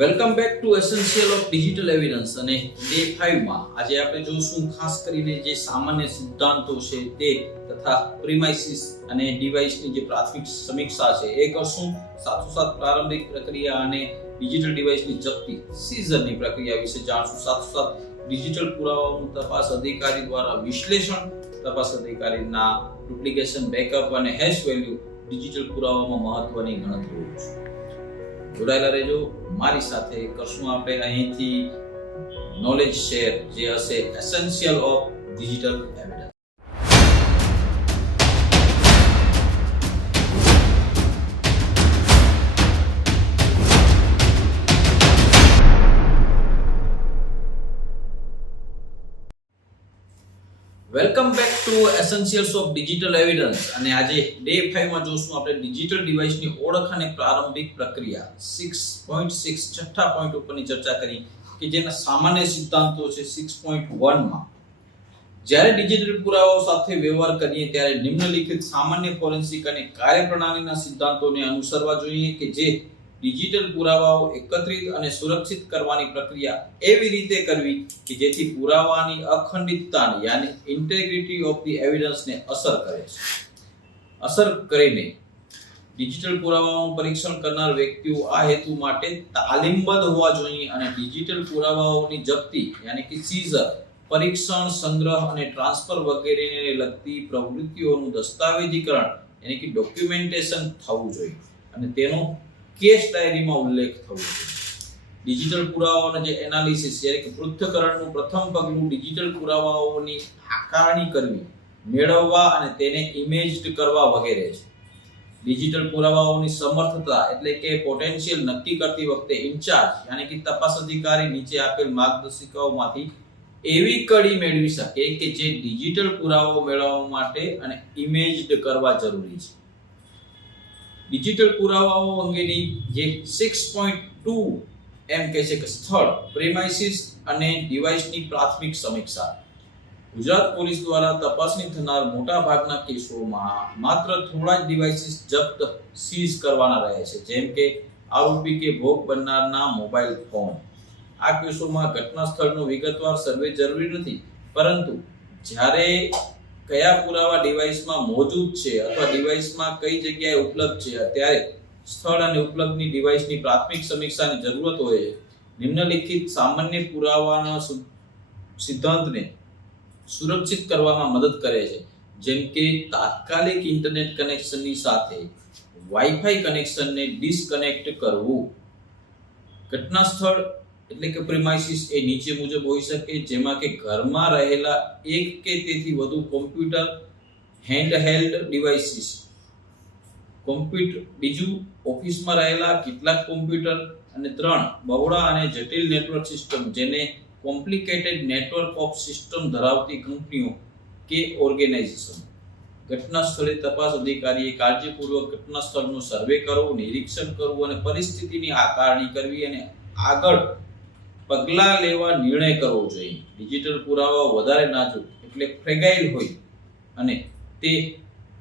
Welcome back to essential of digital evidence અને day 5 માં આજે આપણે જોશું ખાસ કરીને જે સામાન્ય સિદ્ધાંતો છે તે તથા પ્રિમાઇસિસ અને ડિવાઇસની જે પ્રાથમિક સમીક્ષા છે એ કરશું. સાથોસાથ પ્રારંભિક પ્રક્રિયા અને ડિજિટલ ડિવાઇસની જપ્તી સીઝનની પ્રક્રિયા વિશે જાણશું. સાથોસાથ ડિજિટલ પુરાવાઓનું તપાસ અધિકારી દ્વારા વિશ્લેષણ, તપાસ અધિકારીના ડુપ્લિકેશન બેકઅપ અને હેશ વેલ્યુ ડિજિટલ પુરાવામાં મહત્વની ગણતરીઓ છે. જોડાયેલા રહેજો. મારી સાથે કરશું આપણે અહીંથી નોલેજ શેર જે હશે essential of digital evidence welcome back to essentials of digital evidence અને આજે ડે 5 માં જોશું આપણે ડિજિટલ ડિવાઇસની ઓળખ અને પ્રારંભિક પ્રક્રિયા. 6.6 છઠ્ઠા પોઈન્ટ ઉપરની ચર્ચા કરી કે જેના સામાન્ય સિદ્ધાંતો છે સિક્સ પોઈન્ટ વનમાં જ્યારે ડિજિટલ પુરાવાઓ સાથે વ્યવહાર કરીએ ત્યારે નિમ્નલિખિત સામાન્ય ફોરેન્સિક અને કાર્યપ્રણાલીના સિદ્ધાંતોને અનુસરવા જોઈએ કે જે ડિજિટલ પુરાવાઓ એકત્રિત અને સુરક્ષિત કરવાની પ્રક્રિયા એવી રીતે કરવી કે જેથી પુરાવાની અખંડિતતાને યાની ઇન્ટેગ્રિટી ઓફ ધી એવિડન્સને અસર કરે છે. અસર કરીને ડિજિટલ પુરાવાઓનું પરીક્ષણ કરનાર વ્યક્તિઓ આ હેતુ માટે તાલીમબદ્ધ હોવા જોઈએ અને ડિજિટલ પુરાવાઓની જપ્તી યાની કે સીઝર પરીક્ષણ સંગ્રહ અને ટ્રાન્સફર વગેરેને લગતી પ્રવૃત્તિઓનું દસ્તાવેજીકરણ યાની કે ડોક્યુમેન્ટેશન થવું જોઈએ. અને તેનો કેસ ડાયરીમાં ઉલ્લેખ થવો જોઈએ ડિજિટલ પુરાવાઓના જે એનાલિસિસ જ્યારે કે પૃથ્થકરણનું પ્રથમ પગલું ડિજિટલ પુરાવાઓની આકારણી કરવી, મેળવવા અને તેને ઇમેજ્ડ કરવા વગેરે છે. ડિજિટલ પુરાવાઓની સમર્થતા એટલે કે પોટેન્શિયલ નક્કી કરતી વખતે ઇન્ચાર્જ, યાની કે તપાસ અધિકારી નીચે આપેલ માર્ગદર્શિકાઓમાંથી એવી કડી મેળવી શકે કે જે ડિજિટલ પુરાવાઓ મેળવવા માટે અને ઇમેજ્ડ કરવા જરૂરી છે. ડિજિટલ પુરાવાઓ અંગેની જે 6.2 એમ કહે છે કે સ્થળ પ્રેમાઇસિસ અને ડિવાઇસની પ્રાથમિક સમીક્ષા. ગુજરાત પોલીસ દ્વારા તપાસણી થનાર મોટા ભાગના કેસોમાં માત્ર થોડા જ ડિવાઇસીસ જપ્ત સીઝ કરવાના રહે છે, જેમ કે આરોપી કે ભોગ બનનારના મોબાઈલ ફોન. આ કેસોમાં ઘટના સ્થળનો વિગતવાર સર્વે જરૂરી નથી, પરંતુ જ્યારે કયા પુરાવા ડિવાઇસમાં મોજૂદ છે અથવા ડિવાઇસમાં કઈ જગ્યાએ ઉપલબ્ધ છે? ત્યારે સ્થળ અને ઉપલબ્ધની ડિવાઇસની પ્રાથમિક સમીક્ષાની જરૂરત હોય છે. નિમ્નલિખિત સામાન્ય પુરાવાના સિદ્ધાંતને સુરક્ષિત કરવામાં મદદ કરે છે. જેમ કે તાત્કાલિક ઇન્ટરનેટ કનેક્શનની સાથે વાઈફાઈ કનેક્શનને ડિસ્કનેક્ટ કરવું. ઘટના સ્થળ એટલે કે પ્રિમાઇસિસ એ નીચે મુજબ હોઈ શકે, જેમાં કે ઘરમાં રહેલા એક કે તેથી વધુ computer hand held devices computer બીજું ઓફિસમાં રહેલા કેટલાક કોમ્પ્યુટર અને ત્રણ બહોળા અને જટિલ નેટવર્ક સિસ્ટમ જેને કોમ્પ્લિકેટેડ નેટવર્ક ઓફ સિસ્ટમ ધરાવતી કંપનીઓ કે ઓર્ગેનાઇઝેશન ઘટના સ્થળે તપાસ અધિકારીએ કાળજીપૂર્વક ઘટના સ્થળનો સર્વે કરવો, નિરીક્ષણ કરવું અને પરિસ્થિતિની આકારણી કરવી અને આગળ પગલાં લેવા નિર્ણય કરવો જોઈએ. ડિજિટલ પુરાવાઓ વધારે નાજુક એટલે ફ્રેગાઇલ હોય અને તે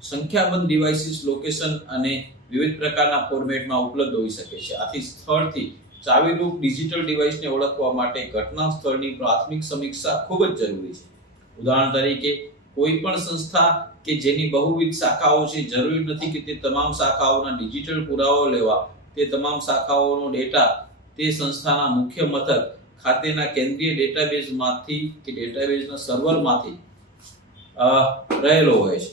સંખ્યાબંધ ડિવાઇસીસ, લોકેશન અને વિવિધ પ્રકારના ફોર્મેટમાં ઉપલબ્ધ હોઈ શકે છે. આથી સ્થળથી ચાવીરૂપ ડિજિટલ ડિવાઇસને ઓળખવા માટે ઘટના સ્થળની પ્રાથમિક સમીક્ષા ખૂબ જ જરૂરી છે. ઉદાહરણ તરીકે, કોઈ પણ સંસ્થા કે જેની બહુવિધ શાખાઓ છે, જરૂરી નથી કે તે તમામ શાખાઓના ડિજિટલ પુરાવો લેવા, તે તમામ શાખાઓનો ડેટા તે સંસ્થાના મુખ્ય મથક ખાતેના કેન્દ્રીય ડેટાબેઝમાંથી કે ડેટાબેઝના સર્વરમાંથી રહેલો હોય છે.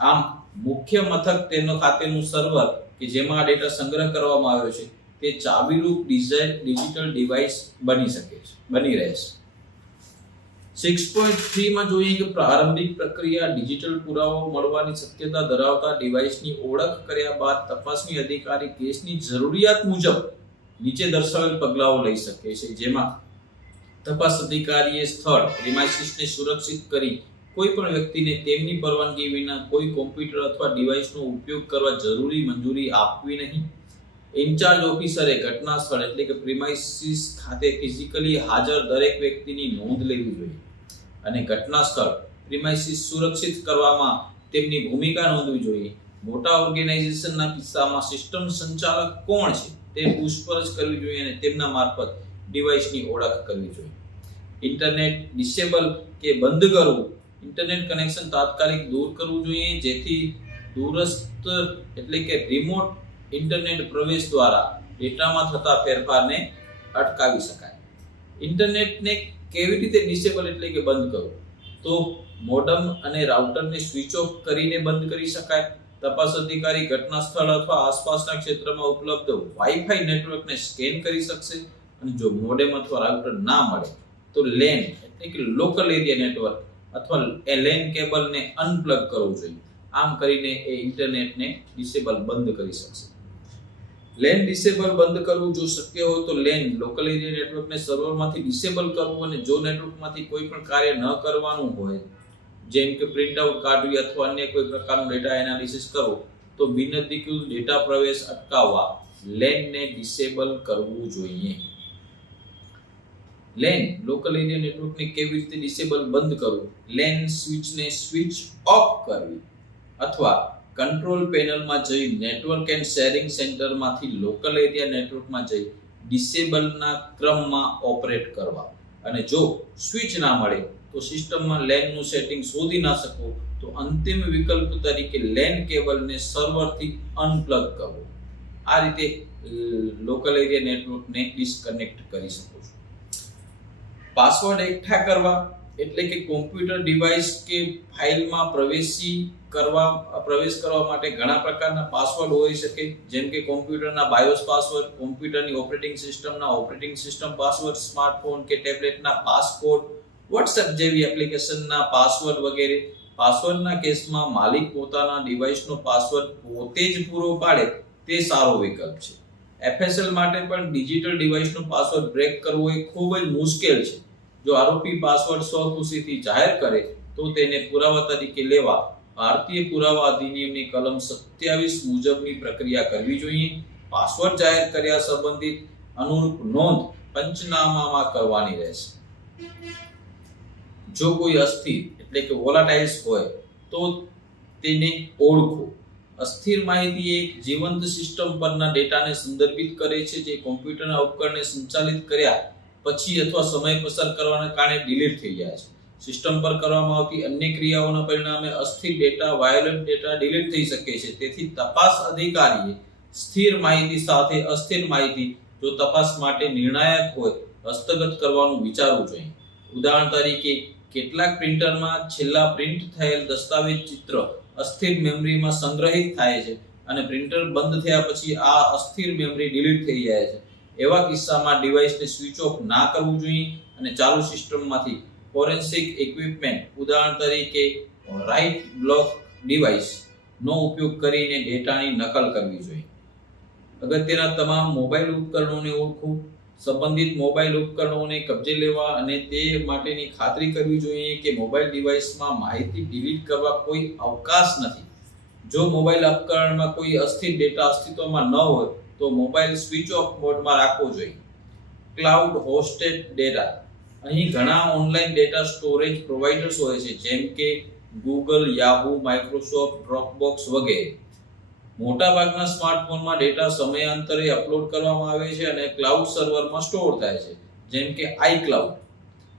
આમ મુખ્ય મથક તેનો ખાતેનું સર્વર કે જેમાં આ ડેટા સંગ્રહ કરવામાં આવ્યો છે, તે ચાવીરૂપ ડિજિટલ ડિવાઇસ બની શકે છે, બની રહે છે. સિક્સ પોઈન્ટ થ્રીમાં જોઈએ કે પ્રારંભિક પ્રક્રિયા ડિજિટલ પુરાવો મળવાની શક્યતા ધરાવતા ડિવાઇસની ઓળખ કર્યા બાદ તપાસની અધિકારી કેસની જરૂરિયાત મુજબ નીચે દર્શાવેલ પગલાઓ લઈ શકે છે, જેમાં તપાસ અધિકારીએ સ્થળ પ્રિમાઇસિસને સુરક્ષિત કરી કોઈ વ્યક્તિને તેમની પરવાનગી વિના કોઈ કોમ્પ્યુટર અથવા ડિવાઇસનો ઉપયોગ કરવા જરૂરી મંજૂરી આપવી નહીં. ઇન્ચાર્જ ઓફિસરે ઘટના સ્થળ એટલે કે પ્રિમાઇસિસ ખાતે ફિઝિકલી હાજર દરેક વ્યક્તિની નોંધ લેવી જોઈએ અને ઘટના સ્થળ પ્રિમાઇસિસ સુરક્ષિત કરવામાં તેમની ભૂમિકા નોંધવી જોઈએ. મોટા ઓર્ગેનાઇઝેશનના કિસ્સામાં સિસ્ટમ સંચાલક કોણ છે તે પૂછપરછ કરવી જોઈએ અને તેમના મારફત ડિવાઇસની ઓળખ કરવી જોઈએ. ઇન્ટરનેટ ડિસેબલ કે બંધ કરવું, ઇન્ટરનેટ કનેક્શન તાત્કાલિક દૂર કરવું જોઈએ, જેથી દૂરસ્થ એટલે કે રિમોટ ઇન્ટરનેટ પ્રવેશ દ્વારા ડેટામાં થતા ફેરફારને અટકાવી શકાય. ઇન્ટરનેટને કેવી રીતે ડિસેબલ એટલે કે બંધ કરવું? તો મોડમ અને રાઉટરને સ્વિચ ઓફ કરીને બંધ કરી શકાય. તપાસ અધિકારી ઘટના સ્થળ અથવા આસપાસના ક્ષેત્રમાં ઉપલબ્ધ વાઈફાઈ નેટવર્કને સ્કેન કરી શકશે. અને જો મોડેમ અથવા રાઉટર ના મળે, તો લેન એટલે કે લોકલ એરિયા નેટવર્ક અથવા એ લેન કેબલને અનપ્લગ કરવું જોઈએ. આમ કરીને એ ઇન્ટરનેટને ડિસેબલ બંધ કરી શકશે. લેન ડિસેબલ બંધ કરવું જો શક્ય હોય તો લેન લોકલ એરિયા નેટવર્કને સર્વરમાંથી ડિસેબલ કરવું અને જો નેટવર્કમાંથી કોઈ પણ કાર્ય ન કરવાનું હોય, જેમ કે પ્રિન્ટ આઉટ કાઢવી અથવા અન્ય કોઈ પ્રકારનું ડેટા એનાલિસિસ કરવો, તો બિનઅધિકૃત ડેટા પ્રવેશ અટકાવવા લેનને ડિસેબલ કરવું જોઈએ. લેન લોકલ એરિયા નેટવર્કને કેવી રીતે ડિસેબલ બંધ કરવું? લેન સ્વિચને સ્વિચ ઓફ કરવી. અથવા કંટ્રોલ પેનલમાં જઈ નેટવર્ક એન્ડ શેરિંગ સેન્ટરમાંથી લોકલ એરિયા નેટવર્કમાં જઈ ડિસેબલના ક્રમમાં ઓપરેટ કરવા. અને જો સ્વિચ ના મળે, તો સિસ્ટમમાં લેનનું સેટિંગ શોધી ના શકો, તો અંતિમ વિકલ્પ તરીકે લેન કેબલને સર્વરથી અનપ્લગ કરવો આ રીતે લોકલ એરિયા નેટવર્કને ડિસ્કનેક્ટ કરી શકો છો. પાસવર્ડ એકઠા કરવા, એટલે કે કોમ્પ્યુટર ડિવાઇસ કે ફાઇલમાં પ્રવેશી કરવા, પ્રવેશ કરવા માટે ઘણા પ્રકારના પાસવર્ડ હોઈ શકે. જેમ કે કોમ્પ્યુટરના બાયોસ પાસવર્ડ, કોમ્પ્યુટરની ઓપરેટિંગ સિસ્ટમના ઓપરેટિંગ સિસ્ટમ પાસવર્ડ, સ્માર્ટફોન કે ટેબ્લેટના પાસકોડ, વોટ્સએપ જેવી એપ્લિકેશનના પાસવર્ડ વગેરે. પાસવર્ડના કેસમાં માલિક પોતાના ડિવાઇસનો પાસવર્ડ પોતે જ પૂરો પાડે, તે સારો વિકલ્પ છે. એફએસએલ માટે પણ ડિજિટલ ડિવાઇસનો પાસવર્ડ બ્રેક કરવો એ ખૂબ જ મુશ્કેલ છે. જો આરોપી પાસવર્ડ સ્વખુશીથી જાહેર કરે, તો તેને પુરાવા તરીકે લેવા ભારતીય પુરાવા અધિનિયમની કલમ સત્યાવીસ મુજબની પ્રક્રિયા કરવી જોઈએ. પાસવર્ડ જાહેર કર્યા સંબંધિત અનુરૂપ નોંધ પંચનામામાં કરવાની રહેશે. જો કોઈ અસ્થિર એટલે કે વોલાટાઇલ્સ હોય, તો તેને ઓળખો. અસ્થિર માહિતી એક જીવંત સિસ્ટમ પરના ડેટાને સંદર્ભિત કરે છે, જે કોમ્પ્યુટરના ઉપકરણને સંચાલિત કર્યા પછી અથવા સમય પસાર કરવાના કારણે ડિલીટ થઈ જાય છે. સિસ્ટમ પર કરવામાં આવતી અન્ય ક્રિયાઓના પરિણામે અસ્થિર ડેટા વાયોલેન્ટ ડેટા ડિલીટ થઈ શકે છે. તેથી તપાસ અધિકારીએ સ્થિર માહિતી સાથે અસ્થિર માહિતી જો તપાસ માટે નિર્ણાયક હોય, હસ્તગત કરવાનું વિચારવું જોઈએ. ઉદાહરણ તરીકે, કેટલાક પ્રિન્ટરમાં છેલ્લા પ્રિન્ટ થયેલ દસ્તાવેજ ચિત્ર અસ્થિર મેમરીમાં સંગ્રહિત થાય છે અને પ્રિન્ટર બંધ થયા પછી આ અસ્થિર મેમરી ડિલીટ થઈ જાય છે. એવા કિસ્સામાં ડિવાઇસને સ્વિચ ઓફ ના કરવું જોઈએ અને ચાલુ સિસ્ટમમાંથી ફોરેન્સિક ઇક્વિપમેન્ટ, ઉદાહરણ તરીકે રાઇટ બ્લોક ડિવાઇસ નો ઉપયોગ કરીને ડેટાની નકલ કરવી જોઈએ. અગત્યના તમામ મોબાઈલ ઉપકરણોને ઓળખવું, સંબંધિત મોબાઈલ ઉપકરણોને કબજે લેવા અને તે માટેની ખાતરી કરવી જોઈએ કે મોબાઈલ ડિવાઇસમાં માહિતી ડિલીટ કરવા કોઈ અવકાશ નથી. જો મોબાઈલ ઉપકરણમાં કોઈ અસ્થિર ડેટા અસ્તિત્વમાં ન હોય તો મોબાઈલ સ્વિચ ઓફ મોડમાં રાખવો જોઈએ. ક્લાઉડ હોસ્ટેડ ડેટા અહીં ઘણા ઓનલાઈન ડેટા સ્ટોરેજ પ્રોવાઈડર્સ હોય છે, જેમ કે ગૂગલ યાહુ માઇક્રોસોફ્ટ ડ્રોપબોક્સ વગેરે. મોટાભાગના સ્માર્ટફોનમાં ડેટા સમયાંતરે અપલોડ કરવામાં આવે છે અને ક્લાઉડ સર્વરમાં સ્ટોર થાય છે, જેમ કે આઈક્લાઉડ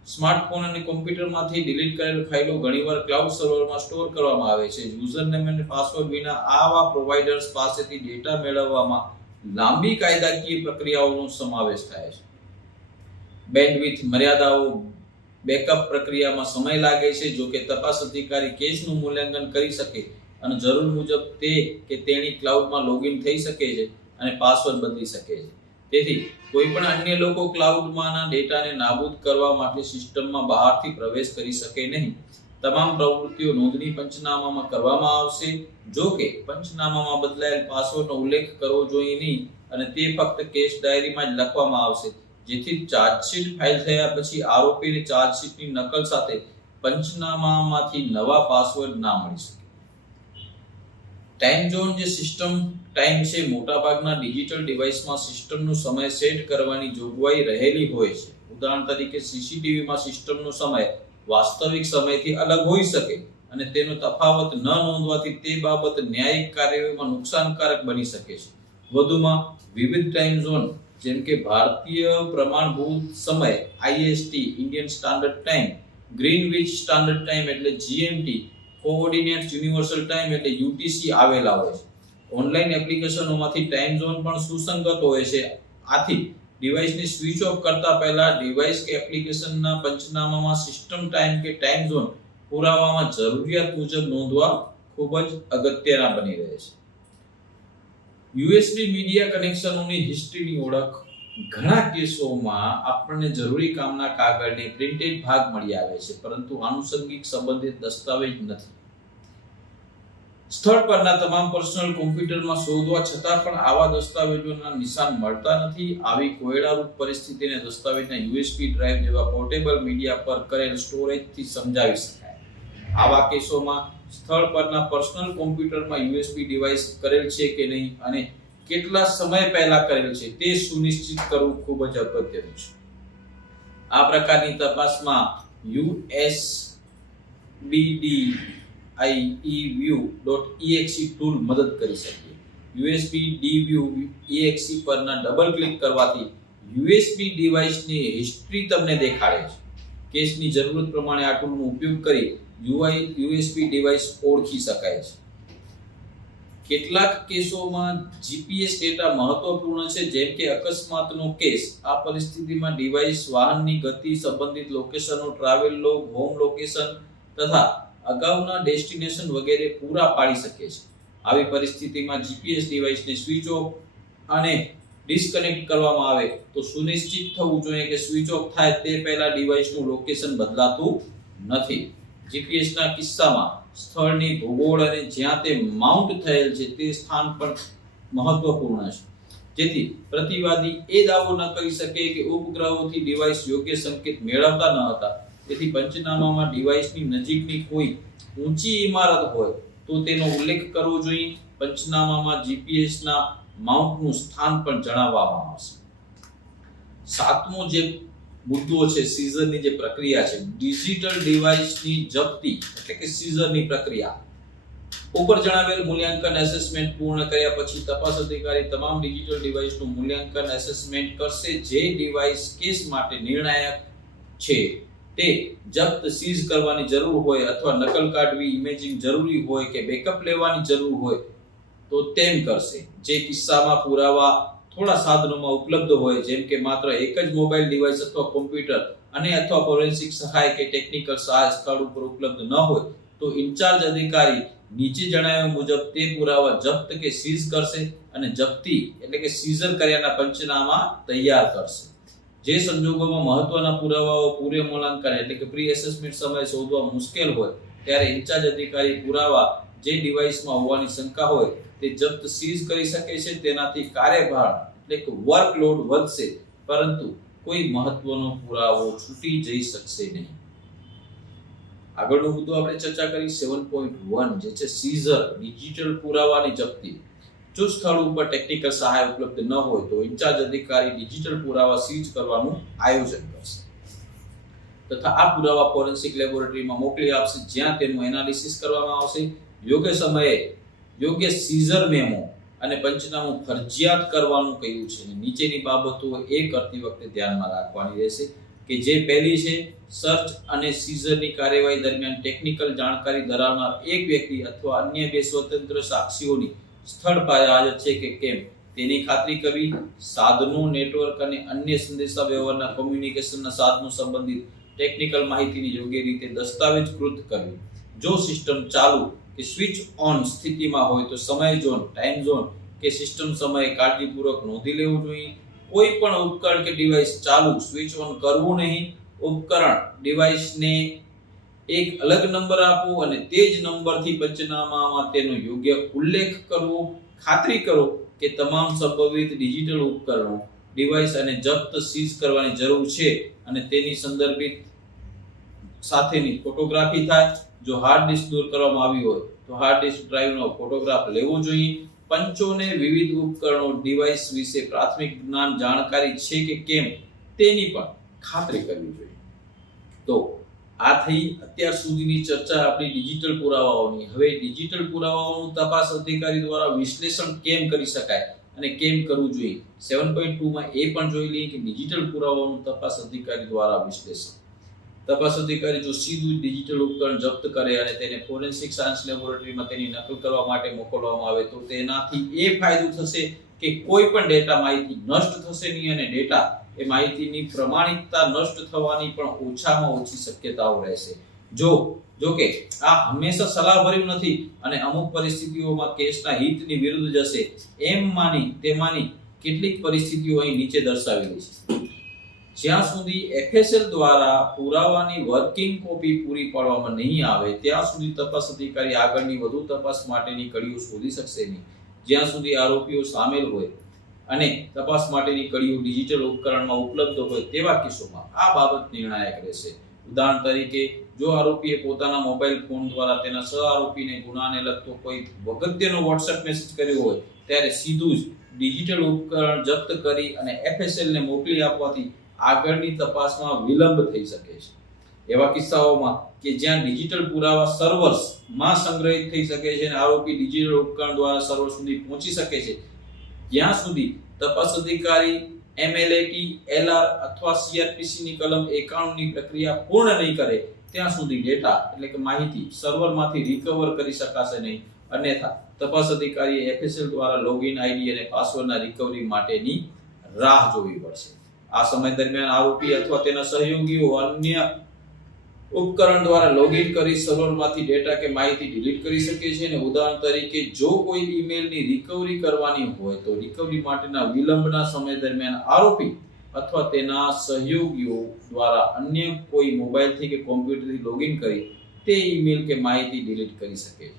સ્માર્ટફોન અને કોમ્પ્યુટરમાંથી ડિલીટ કરેલ ફાઇલો ઘણીવાર ક્લાઉડ સર્વરમાં સ્ટોર કરવામાં આવે છે. યુઝર નેમ અને પાસવર્ડ વિના આવા પ્રોવાઈડર્સ પાસેથી ડેટા મેળવવામાં લાંબી કાયદાકીય પ્રક્રિયાઓનો સમાવેશ થાય છે. બેન્ડવિથ મર્યાદાઓ, બેકઅપ પ્રક્રિયામાં સમય લાગે છે, જો કે તપાસ અધિકારી કેસનું મૂલ્યાંકન કરી શકે અને જરૂર મુજબ તે કે તેણી ક્લાઉડમાં લોગિન થઈ શકે છે અને પાસવર્ડ બદલી શકે છે. તેથી, કોઈ પણ અન્ય લોકો ક્લાઉડમાંના ડેટાને નાબૂદ કરવા માટે સિસ્ટમમાં બહારથી પ્રવેશ કરી શકે નહીં. તમામ પ્રવૃત્તિઓ નોંધણી પંચનામામાં કરવામાં આવશે. જો કે પંચનામામાં બદલાયેલ પાસવર્ડનો ઉલ્લેખ કરવો જોઈએ નહીં અને તે ફક્ત કેસ ડાયરીમાં જ લખવામાં આવશે. જેથી ચાર્જશીટ ફાઇલ થયા પછી આરોપીને ચાર્જશીટની નકલ સાથે પંચનામામાંથી નવા પાસવર્ડ ના મળી શકે. ટાઈમ ઝોન જે સિસ્ટમ ટાઈમ છે, મોટાભાગના ડિજિટલ ડિવાઇસમાં સિસ્ટમનો સમય સેટ કરવાની જોગવાઈ રહેલી હોય છે. ઉદાહરણ તરીકે સીસીટીવીમાં સિસ્ટમનો સમય વાસ્તવિક સમયથી અલગ હોઈ શકે અને તેનો તફાવત ન નોંધવાથી તે બાબત ન્યાયિક કાર્યવાહીમાં નુકસાનકારક બની શકે છે. વધુમાં, વિવિધ ટાઈમ ઝોન જેમ કે ભારતીય પ્રમાણભૂત સમય IST Indian standard time Greenwich standard time એટલે જીએમટી કોઓર્ડિનેટ યુનિવર્સલ ટાઈમ એટલે યુટીસી આવેલા હોય છે. ઓનલાઈન એપ્લિકેશનોમાંથી ટાઈમ ઝોન પણ સુસંગત હોય છે. આથી ડિવાઇસને સ્વિચ ઓફ કરતા પહેલા ડિવાઇસ કે એપ્લિકેશનના પંચનામામાં સિસ્ટમ ટાઈમ કે ટાઈમ ઝોન પુરાવામાં જરૂરિયાત મુજબ નોંધવા ખૂબ જ અગત્યના બની રહે છે. યુએસબી મીડિયા કનેક્શનોની હિસ્ટ્રીની ઓળખ ઘણા કેસોમાં આપણને જરૂરી કામના કાગળની પ્રિન્ટેડ ભાગ મળી આવે છે, પરંતુ આનુષંગિક સંબંધિત દસ્તાવેજ નથી. સ્થળ પરના તમામ પર્સનલ કોમ્પ્યુટરમાં શોધવા છતાં પણ આવા દસ્તાવેજોના નિશાન મળતા નથી. આવી કોયડારૂપ પરિસ્થિતિને દસ્તાવેજના યુએસબી ડ્રાઈવ જેવા પોર્ટેબલ મીડિયા પર કરેલ સ્ટોરેજથી સમજાવી શકાય. આવા કેસોમાં સ્થળ પરના પર્સનલ કોમ્પ્યુટરમાં યુએસબી ડિવાઇસ કરેલ છે કે નહીં અને કેટલા સમય પહેલા કરેલ છે તે સુનિશ્ચિત કરવું ખૂબ જ અગત્યનું છે. આ પ્રકારની તપાસમાં યુએસ બીડી ieview.exe ટૂલ મદદ કરી શકે. USB dview ઈએક્સી પરના ડબલ ક્લિક કરવાથી USB ડિવાઇસની હિસ્ટ્રી તમને દેખાડે છે. કેસની જરૂરત પ્રમાણે આ ટૂલનો ઉપયોગ કરી UI USB ડિવાઇસ ઓળખી શકાય છે. કેટલાક કેસોમાં GPS ડેટા મહત્વપૂર્ણ છે, જેમ કે અકસ્માતનો કેસ, આ પરિસ્થિતિમાં ડિવાઇસ વાહનની ગતિ સંબંધિત લોકેશનો ટ્રાવેલ લોગ હોમ લોકેશન તથા અગાઉના ડેસ્ટિનેશન વગેરે પૂરા પાડી શકે છે. આવી પરિસ્થિતિમાં જીપીએસ ડિવાઇસને સ્વિચ ઓફ અને ડિસ્કનેક્ટ કરવામાં આવે તો સુનિશ્ચિત થવું જોઈએ કે સ્વિચ ઓફ થાય તે પહેલા ડિવાઇસનું લોકેશન બદલાતું નથી. જીપીએસના કિસ્સામાં સ્થળની ભૂગોળ અને જ્યાં તે માઉન્ટ થયેલ છે તે સ્થાન પણ મહત્વપૂર્ણ છે. જેથી પ્રતિવાદી એ દાવો ન કરી શકે કે ઉપગ્રહોથી ડિવાઇસ યોગ્ય સંકેત મેળવતા ન હતા. તેથી પંચનામામાં ડિવાઇસની નજીકની કોઈ ઊંચી ઇમારત હોય તો તેનો ઉલ્લેખ કરવો જોઈએ. પંચનામામાં જીપીએસના માઉન્ટનું સ્થાન પણ જણાવવામાં આવશે. સાતમો જે મુદ્દો છે, સીઝરની જે પ્રક્રિયા છે, ડિજિટલ ડિવાઇસની જપ્તી એટલે કે સીઝરની પ્રક્રિયા. ઉપર જણાવેલ મૂલ્યાંકન એસેસમેન્ટ પૂર્ણ કર્યા પછી તપાસ અધિકારી તમામ ડિજિટલ ડિવાઇસનું મૂલ્યાંકન એસેસમેન્ટ કરશે, જે ડિવાઇસ કેસ માટે નિર્ણાયક છે. તે જપ્ત સીઝ કરવાની જરૂર હોય અથવા નકલ કાઢવી ઇમેજિંગ જરૂરી હોય કે બેકઅપ લેવાની જરૂર હોય, તો તેમ કરશે. જે કિસ્સામાં પુરાવા થોડા સાધનોમાં ઉપલબ્ધ હોય, જેમ કે માત્ર એક જ મોબાઈલ ડિવાઇસ અથવા કોમ્પ્યુટર અને અથવા ફોરેન્સિક સહાય કે ટેકનિકલ સહાય સ્થળ ઉપર ઉપલબ્ધ ન હોય, તો ઇન્ચાર્જ અધિકારી નીચે જણાવ્યા મુજબ તે પુરાવા જપ્ત કે સીઝ કરશે અને જપ્તી એટલે કે સીઝર કર્યાના પંચનામા તૈયાર કરશે. જે સંજોગોમાં મહત્વના પુરાવાઓ પૂર્વ મૂલ્યાંકન એટલે કે પ્રી એસેસમેન્ટ સમયે શોધવા મુશ્કેલ હોય, ત્યારે ઇન્ચાર્જ અધિકારી પુરાવા જે ડિવાઇસમાં હોવાની શંકા હોય, તે જપ્ત સીઝ કરી શકે છે, તેનાથી કાર્યભાર, એટલે કે વર્કલોડ વધશે, પરંતુ કોઈ મહત્વનો પુરાવો છૂટી જઈ શકશે નહીં. આગળનો મુદ્દો આપણે ચર્ચા કરી સેવન પોઈન્ટ વન જે છે સીઝર ડિજિટલ પુરાવાની જપ્તી. જો સ્થળ ઉપર ટેકનિકલ સહાય ઉપલબ્ધ ન હોય તો ઇન્ચાર્જ અધિકારી ડિજિટલ પુરાવા સીઝ કરવાનું આયોજન કરશે. તથા આ પુરાવા ફોરેન્સિક લેબોરેટરીમાં મોકલી આપશે, જ્યાં તેનું એનાલિસિસ કરવામાં આવશે. યોગ્ય સમયે યોગ્ય સીઝર મેમો અને પંચનામું ફરજિયાત કરવાનું કહ્યું છે નીચેની બાબતો એ કરતી વખતે ધ્યાનમાં રાખવાની રહેશે કે જે પહેલી છે સર્ચ અને સીઝરની કાર્યવાહી દરમિયાન ટેકનિકલ જાણકારી ધરાવનાર એક વ્યક્તિ અથવા અન્ય બે સ્વતંત્ર સાક્ષીઓની સ્થળ પર હાજર છે કે કેમ? તેની ખાતરી કરવી સાધનો નેટવર્ક અને અન્ય સંદેશા વ્યવહારના કોમ્યુનિકેશનના સાધનો સંબંધિત ટેકનિકલ માહિતીની યોગ્ય રીતે દસ્તાવેજકૃત કરવી જો સિસ્ટમ ચાલુ કે સ્વિચ ઓન સ્થિતિમાં હોય તો સમય ઝોન ટાઈમ ઝોન કે સિસ્ટમ સમયે કાળજીપૂર્વક નોંધી લેવું જોઈએ. કોઈ પણ ઉપકરણ કે ડિવાઇસ ચાલુ સ્વિચ ઓન કરવું નહીં. ઉપકરણ ડિવાઇસને એક અલગ નંબર આપવો અને તે જ નંબરથી પંચનામામાં તેનો યોગ્ય ઉલ્લેખ કરવો. ખાતરી કરો કે તમામ સંભવિત ડિજિટલ ઉપકરણો, ડિવાઇસ અને જપ્ત સીઝ કરવાની જરૂર છે અને તેની સંદર્ભિત સાથેની ફોટોગ્રાફી થાય. જો હાર્ડ ડિસ્ક દૂર કરવામાં આવી હોય તો હાર્ડ ડિસ્ક ડ્રાઈવનો ફોટોગ્રાફ લેવો જોઈએ. પંચોને વિવિધ ઉપકરણો, ડિવાઇસ વિશે પ્રાથમિક જ્ઞાન જાણકારી છે કે કેમ તેની પણ ખાતરી કરવી જોઈએ. તો આ થઈ અત્યાર સુધીની ચર્ચા આપણી ડિજિટલ પુરાવાઓની. હવે ડિજિટલ પુરાવાઓનું તપાસ અધિકારી દ્વારા વિશ્લેષણ કેમ કરી શકાય અને કેમ કરવું જોઈએ? સેવન પોઈન્ટ ટુમાં એ પણ જોઈ લઈએ કે ડિજિટલ પુરાવાઓનું તપાસ અધિકારી દ્વારા વિશ્લેષણ. તપાસ અધિકારી જો સીધું ડિજિટલ ઉપકરણ જપ્ત કરે અને તેને ફોરેન્સિક સાયન્સ લેબોરેટરીમાં તેની નકલ કરવા માટે મોકલવામાં આવે, તો તેનાથી એ ફાયદો થશે કે કોઈ પણ ડેટા માહિતી નષ્ટ થશે નહીં અને ડેટા એ માહિતીની પ્રમાણિકતા નષ્ટ થવાની પણ ઓછામાં ઓછી શક્યતાઓ રહેશે. જો જો કે આ હંમેશા સલાહભર્યું નથી અને અમુક પરિસ્થિતિઓમાં કેસના હિતની વિરુદ્ધ જશે એમ માની તેમાંની કેટલીક પરિસ્થિતિઓ અહીં નીચે દર્શાવેલી છે. જ્યાં સુધી એફએસએલ દ્વારા પુરાવાની વર્કિંગ કોપી પૂરી પાડવામાં નહીં આવે, ત્યાં સુધી તપાસ અધિકારી આગળની વધુ તપાસ માટેની કડીઓ શોધી શકશે નહીં. જ્યાં સુધી આરોપીઓ સામેલ હોય અને તપાસ માટેની કડીઓ ડિજિટલ ઉપકરણમાં ઉપલબ્ધ હોય તેવા કિસ્સોમાં આ બાબત નિર્ણાયક રહેશે. ઉદાહરણ તરીકે, જો આરોપીએ પોતાના મોબાઈલ ફોન દ્વારા તેના સહ આરોપીને ગુનાને લગતો કોઈ વગત્યનો વોટ્સએપ મેસેજ કર્યો હોય, ત્યારે સીધું જ ડિજિટલ ઉપકરણ જપ્ત કરી અને એફએસએલને મોકલી આપવાથી આગળની તપાસમાં વિલંબ થઈ શકે છે. એવા કિસ્સાઓમાં કે જ્યાં ડિજિટલ પુરાવા સર્વર્સમાં સંગ્રહિત થઈ શકે છે અને આરોપી ડિજિટલ ઉપકરણ દ્વારા સર્વર સુધી પહોંચી શકે છે જ્યાં સુધી તપાસ અધિકારી, એમએલએટી, એલઆર અથવા સીઆરપીસી ની કલમ 91 ની પ્રક્રિયા પૂર્ણ નહીં કરે, ત્યાં સુધી ડેટા એટલે કે માહિતી સર્વરમાંથી રિકવર કરી શકાશે નહીં. અન્યથા, તપાસ અધિકારીએ એફએસએલ દ્વારા લોગિન આઈડી અને પાસવર્ડના રિકવરી માટેની રાહ જોવી પડશે. આ સમય દરમિયાન આરોપી અથવા તેના સહયોગીઓ અન્ય ઉપકરણ દ્વારા લોગિન કરી સર્વરમાંથી ડેટા કે માહિતી ડિલીટ કરી શકે છે અને ઉદાહરણ તરીકે જો કોઈ ઈમેલની રિકવરી કરવાની હોય તો રિકવરી માટેના વિલંબના સમય દરમિયાન આરોપી અથવા તેના સહયોગીઓ દ્વારા અન્ય કોઈ મોબાઈલથી કે કોમ્પ્યુટરથી લોગિન કરી તે ઈમેલ કે માહિતી ડિલીટ કરી શકે છે.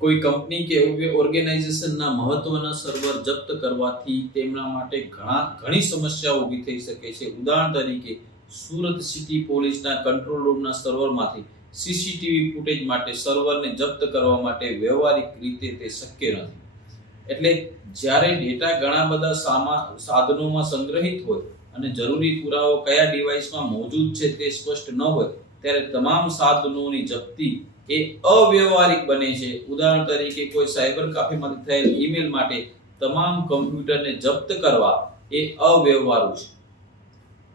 કોઈ કંપની કે ઓર્ગેનાઇઝેશનના મહત્વના સર્વર જપ્ત કરવાથી તેમના માટે ઘણા ઘણી સમસ્યાઓ ઊભી થઈ શકે છે. ઉદાહરણ તરીકે સુરત સિટી પોલીસના કંટ્રોલ રૂમના સર્વરમાંથી સીસીટીવી ફૂટેજ માટે સર્વરને જપ્ત કરવા માટે વ્યવહારિક રીતે તે શક્ય નથી. એટલે જ્યારે ડેટા ઘણા બધા સામા, સાધનોમાં સંગ્રહિત હોય અને જરૂરી પુરાવો કયા ડિવાઇસમાં મોજૂદ છે તે સ્પષ્ટ ન હોય, ત્યારે તમામ સાધનોની જપ્તી એ અવ્યવહારિક બને છે. ઉદાહરણ તરીકે કોઈ સાયબર કાફેમાંથી થયેલ ઈમેલ માટે તમામ કમ્પ્યુટરને જપ્ત કરવા એ અવ્યવહારુ છે.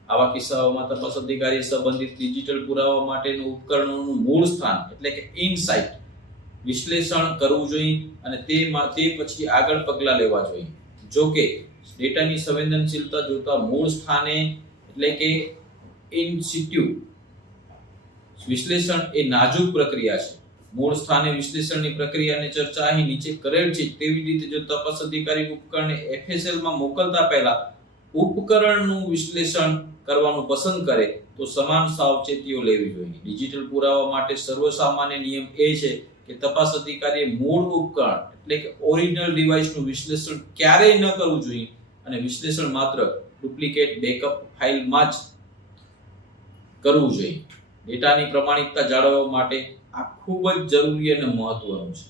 આવા કિસ્સાઓમાં તપાસ અધિકારી સંબંધિત ડિજિટલ પુરાવા માટેનું ઉપકરણોનું મૂળ સ્થાન, એટલે કે ઇનસાઇટ વિશ્લેષણ કરવું જોઈએ અને તે તે પછી આગળ પગલાં લેવા જોઈએ. જો કે, ડેટાની સંવેદનશીલતા જોતા મૂળ સ્થાને, એટલે કે ઇન વિશ્લેષણ એ નાજુક પ્રક્રિયા છે. મૂળ સ્થાને વિશ્લેષણની પ્રક્રિયાની ચર્ચા અહીં નીચે કરેલ છે. તેવી રીતે જો તપાસ અધિકારી ઉપકરણને એફએસએલમાં મોકલતા પહેલા ઉપકરણનું વિશ્લેષણ કરવાનું પસંદ કરે, તો સમાન સાવચેતીઓ લેવી જોઈએ. ડિજિટલ પુરાવા માટે સર્વસામાન્ય નિયમ એ છે કે તપાસ અધિકારીએ મૂળ ઉપકરણ, એટલે કે ઓરિજિનલ ડિવાઇસનું વિશ્લેષણ ક્યારેય ન કરવું જોઈએ અને વિશ્લેષણ માત્ર ડુપ્લિકેટ બેકઅપ ફાઇલમાં જ કરવું જોઈએ. ડેટાની પ્રમાણિકતા જાળવવા માટે આ ખૂબ જ જરૂરી અને મહત્વનું છે.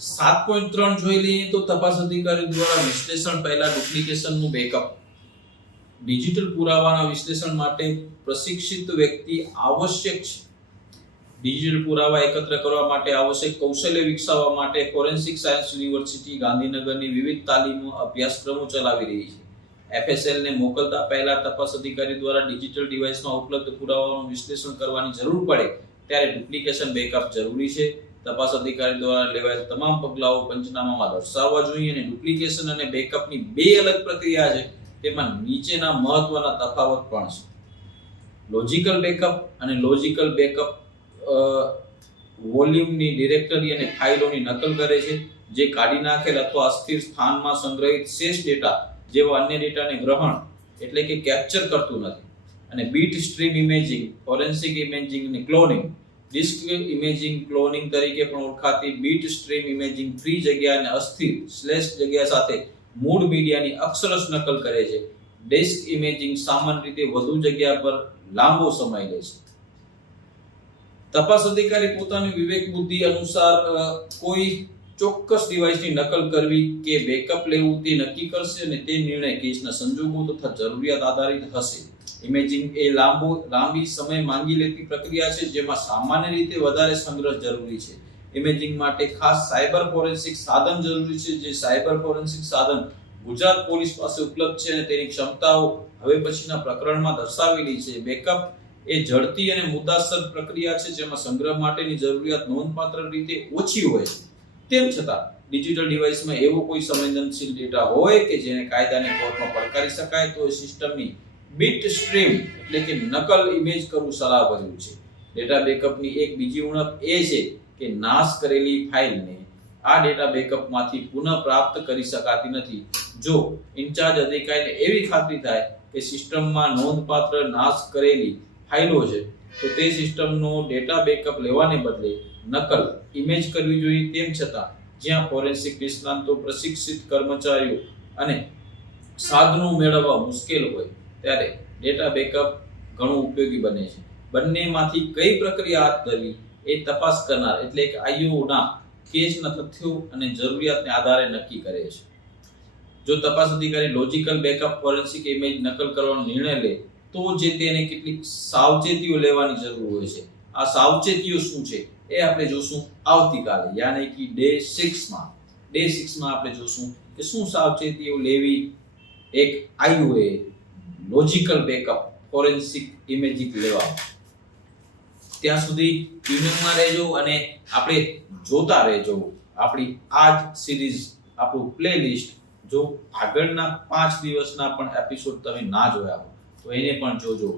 સાત પોઈન્ટ ત્રણ જોઈ લઈએ તો તપાસ અધિકારી દ્વારા વિશ્લેષણ પહેલા ડુપ્લિકેશનનું બેકઅપ ડિજિટલ પુરાવાના વિશ્લેષણ માટે પ્રશિક્ષિત વ્યક્તિ આવશ્યક છે. ડિજિટલ પુરાવા એકત્ર કરવા માટે આવશ્યક કૌશલ્ય વિકસાવવા માટે ફોરેન્સિક સાયન્સ યુનિવર્સિટી ગાંધીનગરની વિવિધ તાલીમો અભ્યાસક્રમો ચલાવી રહી છે. એફએસએલને મોકલતા પહેલા તપાસ અધિકારી દ્વારા ડિજિટલ ડિવાઇસમાં ઉપલબ્ધ પુરાવાઓનું વિશ્લેષણ કરવાની જરૂર પડે ત્યારે ડુપ્લિકેશન બેકઅપ જરૂરી છે. તપાસ અધિકારી દ્વારા લેવાયેલ તમામ પગલાઓ પંચનામામાં દર્શાવવા જોઈએ અને ડુપ્લિકેશન અને બેકઅપની બે અલગ પ્રક્રિયા છે. તેમાં નીચેના મહત્વના તફાવત પણ છે. લોજિકલ બેકઅપ અને લોજિકલ બેકઅપ વોલ્યુમની ડિરેક્ટરી અને ફાઇલોની નકલ કરે છે, જે કાઢી નાખેલ અથવા અસ્થિર સ્થાનમાં સંગ્રહિત શેષ ડેટા જેવા અન્ય ડેટાને ગ્રહણ એટલે કે કેપ્ચર કરતું નથી. અને bit stream imaging forensic imaging અને ક્લોનિંગ ડિસ્ક ઇમેજિંગ ક્લોનિંગ તરીકે પણ ઓળખાતી બીટ સ્ટ્રીમ ઇમેજિંગ ફ્રી જગ્યા અને અસ્થિર સ્લેશ જગ્યા સાથે મૂળ મીડિયાની અક્ષરશ નકલ કરે છે. ડિસ્ક ઇમેજિંગ સામાન્ય રીતે વધુ જગ્યા પર લાંબો સમય લે છે. તપાસ અધિકારી પોતાની વિવેક બુદ્ધિ અનુસાર કોઈ ચોક્કસ ડિવાઇસની નકલ કરવી કે બેકઅપ લેવું તે નક્કી કરશે અને તે નિર્ણય કેસના સંજોગો તથા જરૂરિયાત આધારિત હશે. ઇમેજિંગ એ લાંબો, લાંબી સમય માંગી લેતી પ્રક્રિયા છે જેમાં સામાન્ય રીતે વધારે સંગ્રહ જરૂરી છે. ઇમેજિંગ માટે ખાસ સાયબર ફોરેન્સિક સાધન જરૂરી છે. જે સાયબર ફોરેન્સિક સાધન ગુજરાત પોલીસ પાસે ઉપલબ્ધ છે અને તેની ક્ષમતાઓ હવે પછીના પ્રકરણમાં દર્શાવેલી છે. બેકઅપ એ ઝડપી અને મુદ્દાસર પ્રક્રિયા છે, જેમાં સંગ્રહ માટેની જરૂરિયાત નોંધપાત્ર રીતે ઓછી હોય તેમ છતાં ડિજિટલ ડિવાઇસમાં એવો કોઈ સંવેદનશીલ ડેટા હોય કે જેને કાયદાની કોર્ટમાં પડકારી શકાય, તો એ સિસ્ટમની બીટ સ્ટ્રીમ એટલે કે નકલ ઇમેજ કરવું સલાહભર્યું છે. ડેટા બેકઅપની એક બીજી ઉણપ એ છે કે નાશ કરેલી ફાઇલને આ ડેટા બેકઅપમાંથી પુનઃ પ્રાપ્ત કરી શકાતી નથી. જો ઇન્ચાર્જ અધિકારીને એવી ખાતરી થાય કે સિસ્ટમમાં નોંધપાત્ર નાશ કરેલી ફાઇલો છે, તો તે સિસ્ટમનો ડેટા બેકઅપ લેવાને બદલે નકલ ઇમેજ કરવી જોઈએ તેમ છતાં જ્યાં ફોરેન્સિક નિષ્ણાંતો પ્રશિક્ષિત કર્મચારીઓ અને સાધનો મેળવવા મુશ્કેલ હોય ત્યારે ડેટા બેકઅપ ઘણું ઉપયોગી બને છે. બંનેમાંથી કઈ પ્રક્રિયા હાથ ધરવી એ તપાસ કરનાર એટલે કે આઈઓના કેસના તથ્યો અને જરૂરિયાતને આધારે નક્કી કરે છે. જો તપાસ અધિકારી લોજિકલ બેકઅપ ફોરેન્સિક ઇમેજ નકલ કરવાનો નિર્ણય લે, તો જે તેને કેટલીક સાવચેતીઓ લેવાની જરૂર હોય છે. આ સાવચેતીઓ શું છે એ આપણે જોશું આવતીકાલે, યાની કે ડે સિક્સમાં. ડે સિક્સમાં આપણે જોશું કે શું સાવચેતીઓ લેવી એક આઈયુએ લોજિકલ બેકઅપ ફોરેન્સિક ઇમેજિક લેવા. ત્યાં સુધી ટ્યુનિંગમાં રહેજો અને આપણે જોતા રહેજો આપણી આ જ સિરીઝ, આપણું પ્લેલિસ્ટ જો આગળના પાંચ દિવસના પણ એપિસોડ તમે ના જોયા હો તો એને પણ જોજો.